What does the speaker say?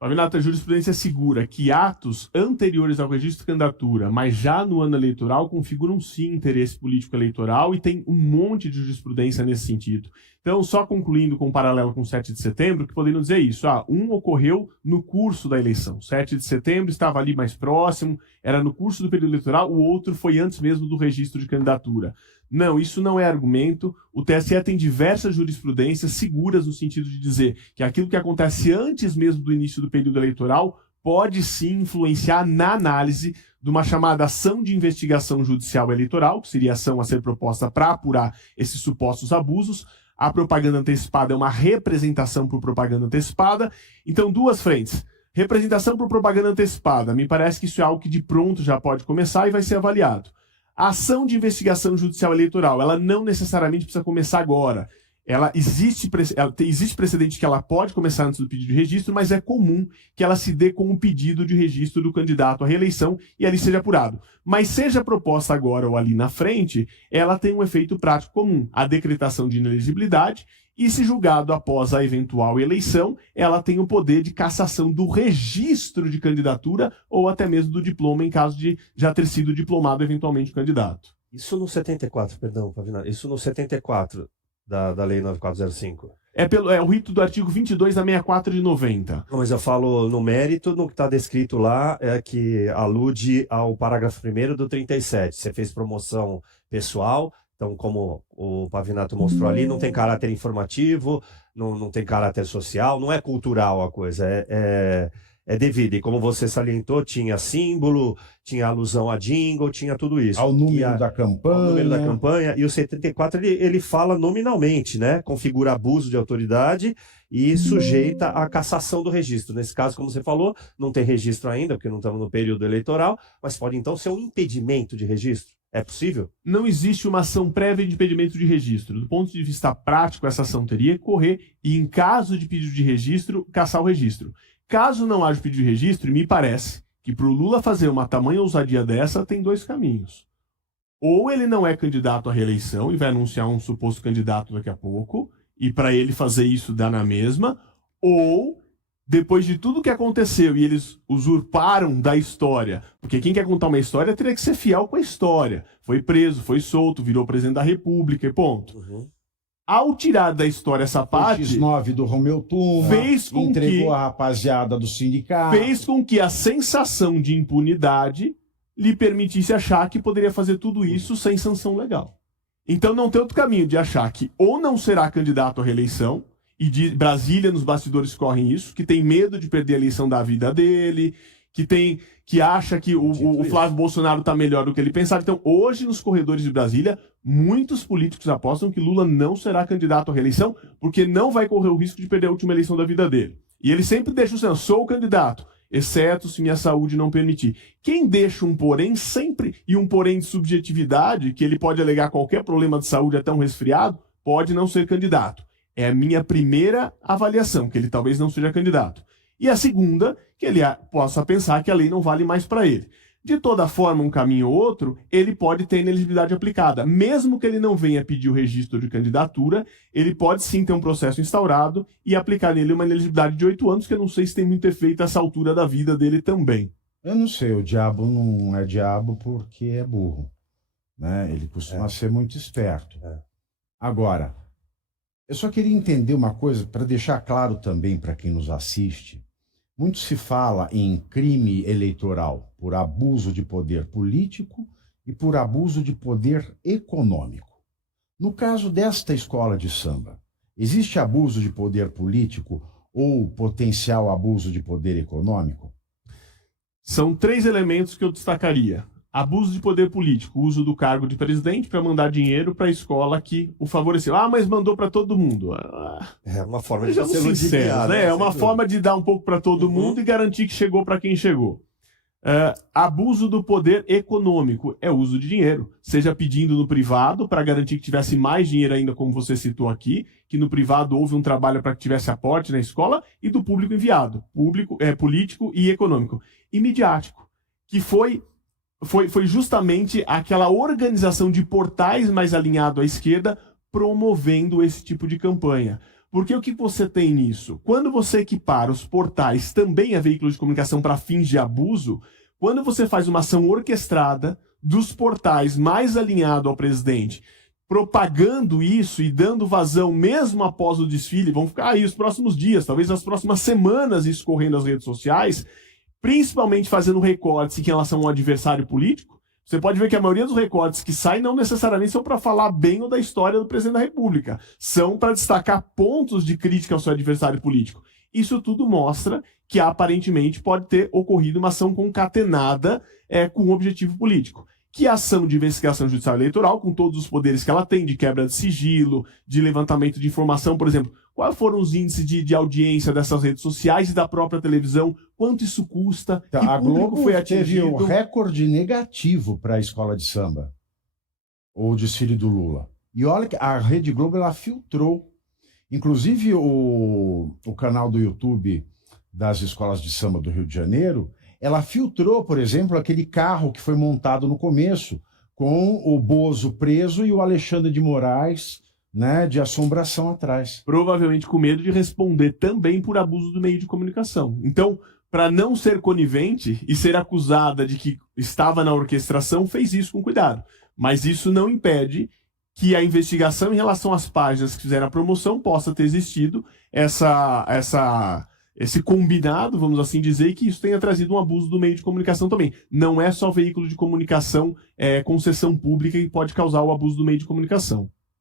Pavinato, a jurisprudência assegura que atos anteriores ao registro de candidatura, mas já no ano eleitoral, configuram sim interesse político eleitoral e tem um monte de jurisprudência nesse sentido. Então, só concluindo com um paralelo com o 7 de setembro, que poderiam dizer isso. Um ocorreu no curso da eleição. 7 de setembro estava ali mais próximo, era no curso do período eleitoral, o outro foi antes mesmo do registro de candidatura. Não, isso não é argumento. O TSE tem diversas jurisprudências seguras no sentido de dizer que aquilo que acontece antes mesmo do início do período eleitoral pode sim influenciar na análise de uma chamada ação de investigação judicial eleitoral, que seria a ação a ser proposta para apurar esses supostos abusos. A propaganda antecipada é uma representação por propaganda antecipada. Então, duas frentes. Representação por propaganda antecipada. Me parece que isso é algo que de pronto já pode começar e vai ser avaliado. A ação de investigação judicial eleitoral, ela não necessariamente precisa começar agora. Existe precedente que ela pode começar antes do pedido de registro, mas é comum que ela se dê com o pedido de registro do candidato à reeleição e ali seja apurado. Mas seja proposta agora ou ali na frente, ela tem um efeito prático comum, a decretação de inelegibilidade, e se julgado após a eventual eleição, ela tem o poder de cassação do registro de candidatura ou até mesmo do diploma, em caso de já ter sido diplomado eventualmente o candidato. Isso no 74, perdão, Pavinato, isso no 74 da Lei 9405. É o rito do artigo 22 da 64 de 90. Não, mas eu falo no mérito, no que está descrito lá, é que alude ao parágrafo 1º do 37. Você fez promoção pessoal, então, como o Pavinato mostrou ali, não tem caráter informativo, não tem caráter social, não é cultural a coisa, é devida. E como você salientou, tinha símbolo, tinha alusão a jingle, tinha tudo isso. Ao número da campanha. Ao número da campanha. E o 74, ele fala nominalmente, né? Configura abuso de autoridade e sujeita à cassação do registro. Nesse caso, como você falou, não tem registro ainda, porque não estamos no período eleitoral, mas pode então ser um impedimento de registro. É possível? Não existe uma ação prévia de impedimento de registro. Do ponto de vista prático, essa ação teria que correr e, em caso de pedido de registro, cassar o registro. Caso não haja pedido de registro, me parece que para o Lula fazer uma tamanha ousadia dessa, tem dois caminhos. Ou ele não é candidato à reeleição e vai anunciar um suposto candidato daqui a pouco, e para ele fazer isso dá na mesma, ou depois de tudo que aconteceu e eles usurparam da história, porque quem quer contar uma história teria que ser fiel com a história. Foi preso, foi solto, virou presidente da República e ponto. Ao tirar da história essa parte, o X9 do Romeu Tuma, entregou a rapaziada do sindicato. Fez com que a sensação de impunidade lhe permitisse achar que poderia fazer tudo isso sem sanção legal. Então não tem outro caminho de achar que ou não será candidato à reeleição, e de Brasília, nos bastidores correm isso, que tem medo de perder a eleição da vida dele, que acha que o Flávio Bolsonaro está melhor do que ele pensava. Então, hoje, nos corredores de Brasília, muitos políticos apostam que Lula não será candidato à reeleição, porque não vai correr o risco de perder a última eleição da vida dele. E ele sempre deixa o senhor, sou o candidato, exceto se minha saúde não permitir. Quem deixa um porém sempre, e um porém de subjetividade, que ele pode alegar qualquer problema de saúde, até um resfriado, pode não ser candidato. É a minha primeira avaliação, que ele talvez não seja candidato. E a segunda, que ele possa pensar que a lei não vale mais para ele. De toda forma, um caminho ou outro, ele pode ter inelegibilidade aplicada. Mesmo que ele não venha pedir o registro de candidatura, ele pode sim ter um processo instaurado e aplicar nele uma inelegibilidade de 8 anos, que eu não sei se tem muito efeito a essa altura da vida dele também. Eu não sei, o diabo não é diabo porque é burro, né? Ele costuma ser muito esperto. Agora, eu só queria entender uma coisa, para deixar claro também para quem nos assiste. Muito se fala em crime eleitoral por abuso de poder político e por abuso de poder econômico. No caso desta escola de samba, existe abuso de poder político ou potencial abuso de poder econômico? São 3 elementos que eu destacaria. Abuso de poder político, uso do cargo de presidente para mandar dinheiro para a escola que o favoreceu. Mas mandou para todo mundo. É uma forma de ser sincero, né? É uma forma de dar um pouco para todo mundo e garantir que chegou para quem chegou. Abuso do poder econômico é uso de dinheiro, seja pedindo no privado para garantir que tivesse mais dinheiro ainda, como você citou aqui, que no privado houve um trabalho para que tivesse aporte na escola, e do público enviado, político e econômico. E midiático, que foi justamente aquela organização de portais mais alinhado à esquerda promovendo esse tipo de campanha. Porque o que você tem nisso? Quando você equipara os portais também a veículos de comunicação para fins de abuso, quando você faz uma ação orquestrada dos portais mais alinhado ao presidente, propagando isso e dando vazão mesmo após o desfile, vão ficar aí os próximos dias, talvez nas próximas semanas isso correndo nas redes sociais, principalmente fazendo recortes em relação ao adversário político. Você pode ver que a maioria dos recortes que saem não necessariamente são para falar bem ou da história do presidente da República, são para destacar pontos de crítica ao seu adversário político. Isso tudo mostra que aparentemente pode ter ocorrido uma ação concatenada com um objetivo político. Que a ação de investigação judicial eleitoral, com todos os poderes que ela tem, de quebra de sigilo, de levantamento de informação, por exemplo, quais foram os índices de audiência dessas redes sociais e da própria televisão, quanto isso custa, Então, que a público Globo foi teve atingido. um recorde negativo para a escola de samba, ou o desfile do Lula. E olha que a Rede Globo ela filtrou, inclusive o canal do YouTube das escolas de samba do Rio de Janeiro, ela filtrou, por exemplo, aquele carro que foi montado no começo, com o Bozo preso e o Alexandre de Moraes, né, de assombração atrás. Provavelmente com medo de responder também por abuso do meio de comunicação. Então, para não ser conivente e ser acusada de que estava na orquestração, fez isso com cuidado. Mas isso não impede que a investigação em relação às páginas que fizeram a promoção possa ter existido esse combinado, vamos assim dizer, e que isso tenha trazido um abuso do meio de comunicação também. Não é só veículo de comunicação concessão pública que pode causar o abuso do meio de comunicação.